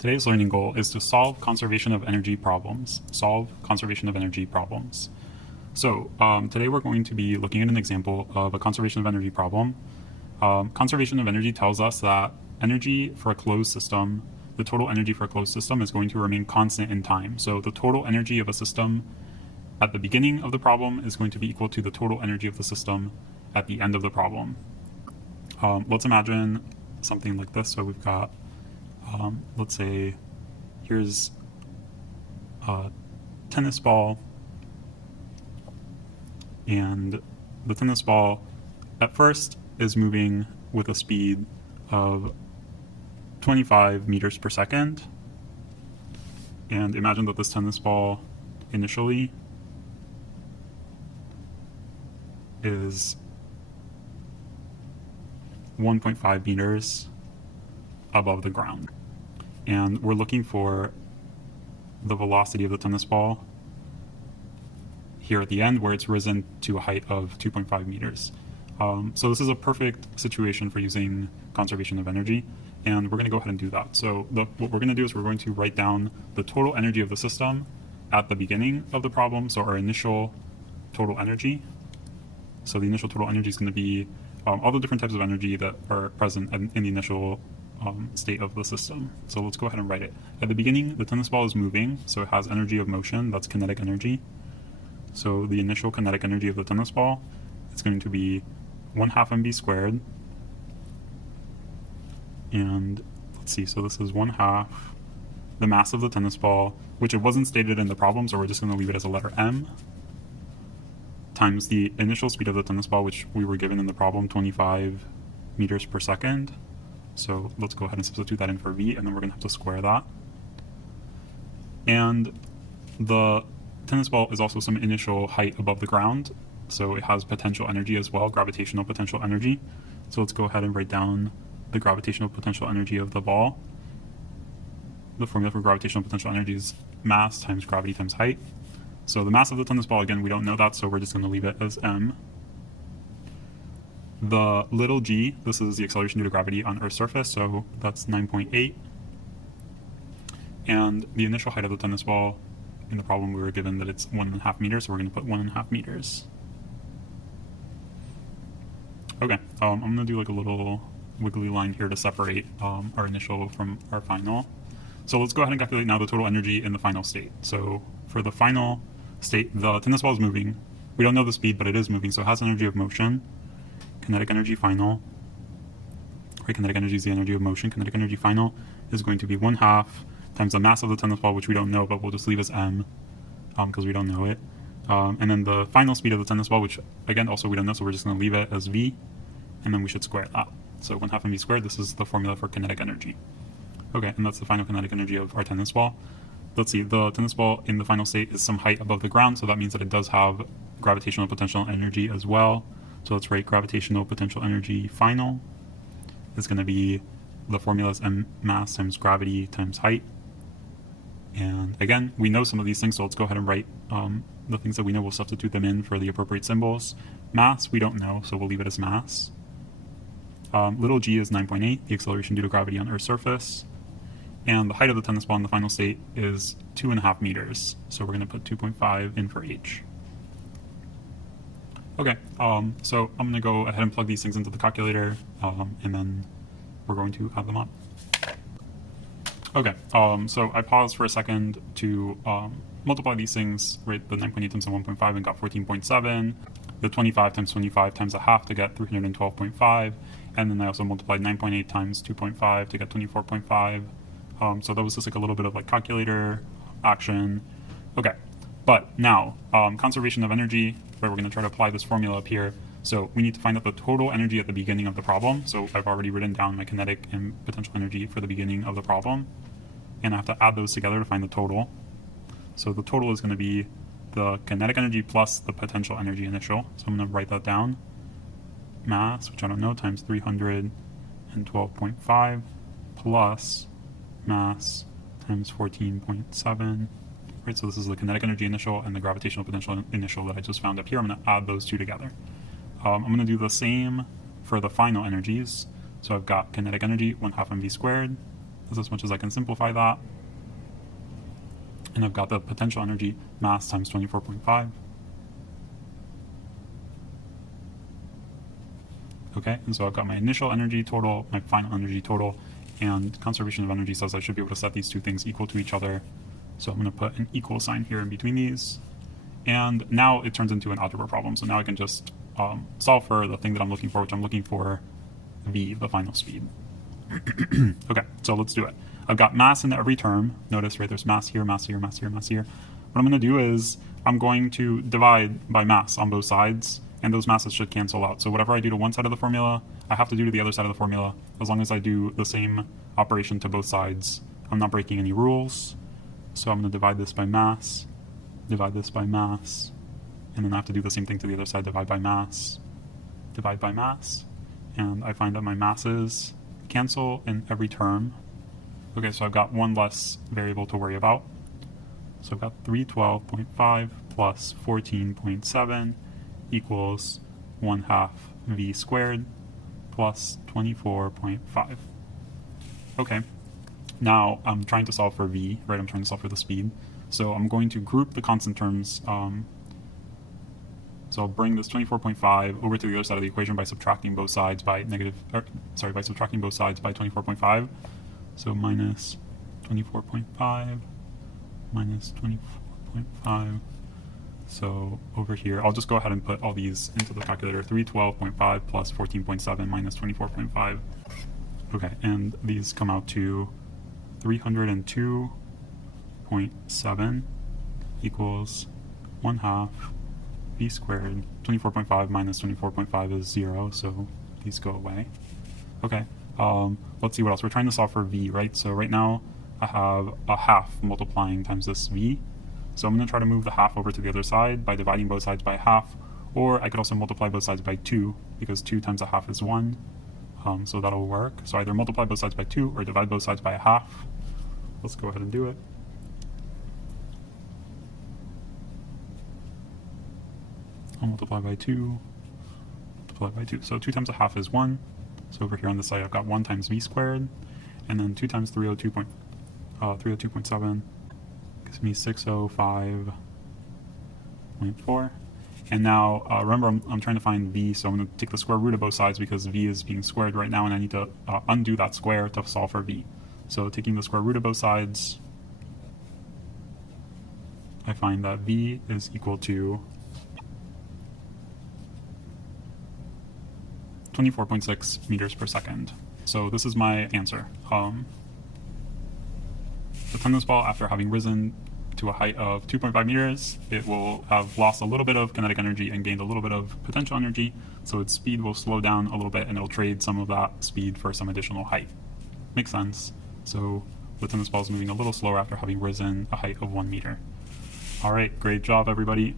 Today's learning goal is to solve conservation of energy problems. So today we're going to be looking at an example of a conservation of energy problem. Conservation of energy tells us that energy for a closed system, the total energy for a closed system is going to remain constant in time. So the total energy of a system at the beginning of the problem is going to be equal to the total energy of the system at the end of the problem. Let's imagine something like this. So we've got, let's say, here's a tennis ball, and the tennis ball at first is moving with a speed of 25 meters per second. And imagine that this tennis ball initially is 1.5 meters above the ground. And we're looking for the velocity of the tennis ball here at the end, where it's risen to a height of 2.5 meters. So this is a perfect situation for using conservation of energy, and we're going to go ahead and do that. So what we're going to do is we're going to write down the total energy of the system at the beginning of the problem, so our initial total energy. So the initial total energy is going to be all the different types of energy that are present in the initial state of the system. So let's go ahead and write it. At the beginning, the tennis ball is moving, so it has energy of motion, that's kinetic energy. So the initial kinetic energy of the tennis ball is going to be 1/2 mv squared. And let's see, so this is 1/2 the mass of the tennis ball, which it wasn't stated in the problem, so we're just going to leave it as a letter m, times the initial speed of the tennis ball, which we were given in the problem, 25 meters per second. So let's go ahead and substitute that in for v, and then we're going to have to square that. And the tennis ball is also some initial height above the ground, so it has potential energy as well, gravitational potential energy. So let's go ahead and write down the gravitational potential energy of the ball. The formula for gravitational potential energy is mass times gravity times height. So the mass of the tennis ball, again, we don't know that, so we're just going to leave it as m. The little g, this is the acceleration due to gravity on Earth's surface, so that's 9.8. And the initial height of the tennis ball, in the problem we were given that it's 1.5 meters, so we're going to put 1.5 meters. Okay, I'm going to do like a little wiggly line here to separate our initial from our final. So let's go ahead and calculate now the total energy in the final state. So for the final state, the tennis ball is moving. We don't know the speed, but it is moving, so it has energy of motion. Kinetic energy final, right? Kinetic energy is the energy of motion. Kinetic energy final is going to be 1/2 times the mass of the tennis ball, which we don't know, but we'll just leave as m because we don't know it. And then the final speed of the tennis ball, which again also we don't know, so we're just going to leave it as v, and then we should square that. So 1/2 mv squared, this is the formula for kinetic energy. Okay, and that's the final kinetic energy of our tennis ball. Let's see, the tennis ball in the final state is some height above the ground, so that means that it does have gravitational potential energy as well. So let's write gravitational potential energy final is going to be, the formula is m mass times gravity times height. And again, we know some of these things, so let's go ahead and write the things that we know. We'll substitute them in for the appropriate symbols. Mass, we don't know, so we'll leave it as mass. Little g is 9.8, the acceleration due to gravity on Earth's surface. And the height of the tennis ball in the final state is 2.5 meters, so we're going to put 2.5 in for h. Okay, so I'm going to go ahead and plug these things into the calculator, and then we're going to add them up. Okay, so I paused for a second to multiply these things, right? The 9.8 times the 1.5 and got 14.7. The 25 times 25 times 1/2 to get 312.5. And then I also multiplied 9.8 times 2.5 to get 24.5. So that was just like a little bit of like calculator action. Okay, but now conservation of energy, where we're going to try to apply this formula up here. So we need to find out the total energy at the beginning of the problem. So I've already written down my kinetic and potential energy for the beginning of the problem, and I have to add those together to find the total. So the total is going to be the kinetic energy plus the potential energy initial. So I'm going to write that down. Mass, which I don't know, times 312.5 plus mass times 14.7. Right, so this is the kinetic energy initial and the gravitational potential initial that I just found up here. I'm going to add those two together. I'm going to do the same for the final energies. So I've got kinetic energy 1/2 mv squared That's as much as I can simplify that. And I've got the potential energy mass times 24.5. Okay, and so I've got my initial energy total, my final energy total, and conservation of energy says I should be able to set these two things equal to each other. So I'm going to put an equal sign here in between these. And now it turns into an algebra problem. So now I can just solve for the thing that I'm looking for, which I'm looking for v, the final speed. Okay, so let's do it. I've got mass in every term. Notice, right, there's mass here, mass here, mass here, mass here. What I'm going to do is I'm going to divide by mass on both sides, and those masses should cancel out. So whatever I do to one side of the formula, I have to do to the other side of the formula, as long as I do the same operation to both sides. I'm not breaking any rules. So I'm going to divide this by mass, divide this by mass, and then I have to do the same thing to the other side, divide by mass, and I find that my masses cancel in every term. Okay, so I've got one less variable to worry about. So I've got 312.5 plus 14.7 equals 1/2 v squared plus 24.5. Okay, now I'm trying to solve for v, right? I'm trying to solve for the speed. So I'm going to group the constant terms. So I'll bring this 24.5 over to the other side of the equation by subtracting both sides by subtracting both sides by 24.5. So minus 24.5 minus 24.5. So over here, I'll just go ahead and put all these into the calculator. 312.5 plus 14.7 minus 24.5. Okay, and these come out to 302.7 equals 1/2 v squared. 24.5 minus 24.5 is 0, so these go away. Okay, let's see what else. We're trying to solve for v, right? So right now I have a half multiplying times this v. So I'm going to try to move the half over to the other side by dividing both sides by half, or I could also multiply both sides by 2, because 2 times a half is 1. So that'll work. So either multiply both sides by 2 or divide both sides by a half. Let's go ahead and do it. I'll multiply by 2, multiply by 2. So 2 times a half is 1. So over here on this side I've got 1 times v squared, and then 2 times 302.7 gives me 605.4. And now remember I'm trying to find v, so I'm going to take the square root of both sides because v is being squared right now, and I need to undo that square to solve for v. So taking the square root of both sides, I find that v is equal to 24.6 meters per second. So this is my answer. The tennis ball, after having risen to a height of 2.5 meters, it will have lost a little bit of kinetic energy and gained a little bit of potential energy, so its speed will slow down a little bit and it'll trade some of that speed for some additional height. Makes sense. So the tennis ball is moving a little slower after having risen a height of 1 meter. All right, great job everybody.